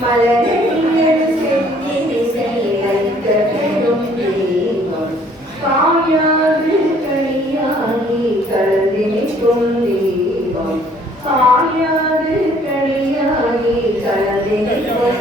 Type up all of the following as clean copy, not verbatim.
மலரடிகள் செஞ்சி செய்யத்த பெரும் தெய்வம் காயாது கனியாகி கலந்து நிற்கும் தெய்வம் காயாது கனியாகி கலந்து நிற்கும்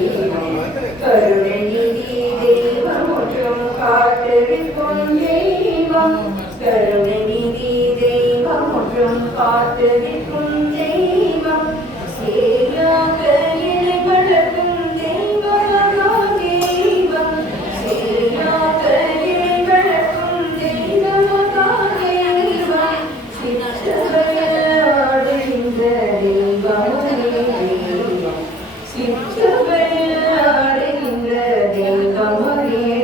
தெய்வம் கருணை நிதி தெய்வம் ஒன்றும் காத்திருக்கும் தெய்வம் கருணை நிதி தெய்வம் ஒன்றும் காத்திருக்கும் தெய்வம் சேயாக இலை வளர்க்கும் தெய்வமோ தெய்வம் சேயாக இலை வளர்க்கும் தெய்வமோ தெய்வம் சிற்றபையாடுகின்ற தெய்வமோ தெய்வம் சிற்றபையாடுகின்ற தெய்வமோ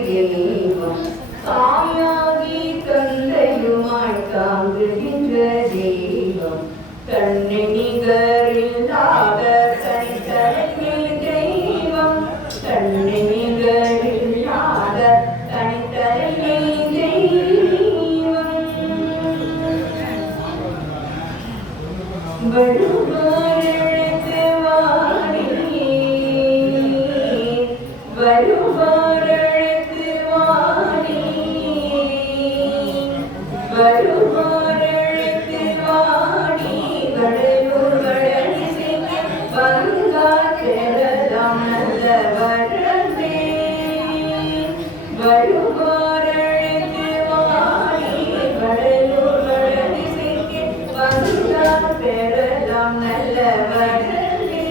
தெய்வம் தாயாகி தந்தையுமாய் தாங்குகின்ற தெய்வம் கண்ணை நிகரில்லாத தனித்தலைமை தெய்வம் கண்ணை நிகரில்லாத தனித்தலைமை தெய்வம் வருவாரழைத்து வாடி வருவாரழைத்து வாடி வருவாரழைத்து வாடி கடலூர் கடலிசைக்கு பங்காற்றெல்லாம் நல்ல வரவே வருவாரழைத்து வாடி கடலூர் கடலிசைக்கு பங்காற்றெல்லாம் நல்ல வரவே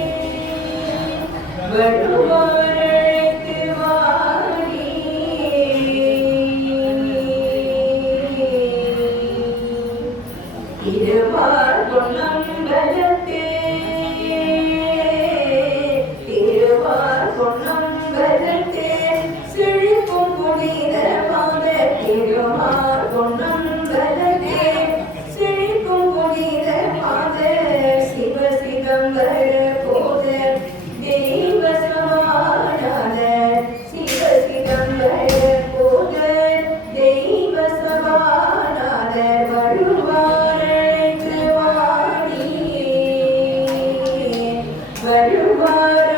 வருவாரழைத்து வாடி திருவார் பொன்னம்பலத்தே திருவார் பொன்னம்பலத்தே செழிப்பும் புனிதமாக திருவார் பொன்னம்பலத்தே செழிப்பும் புனிதமாக சிவ சிதம்பர போத தெய்வ சமாதான சிவ சிதம்பர போத தெய்வ சமாதான வருவாரழைத்து வாடி வருவார்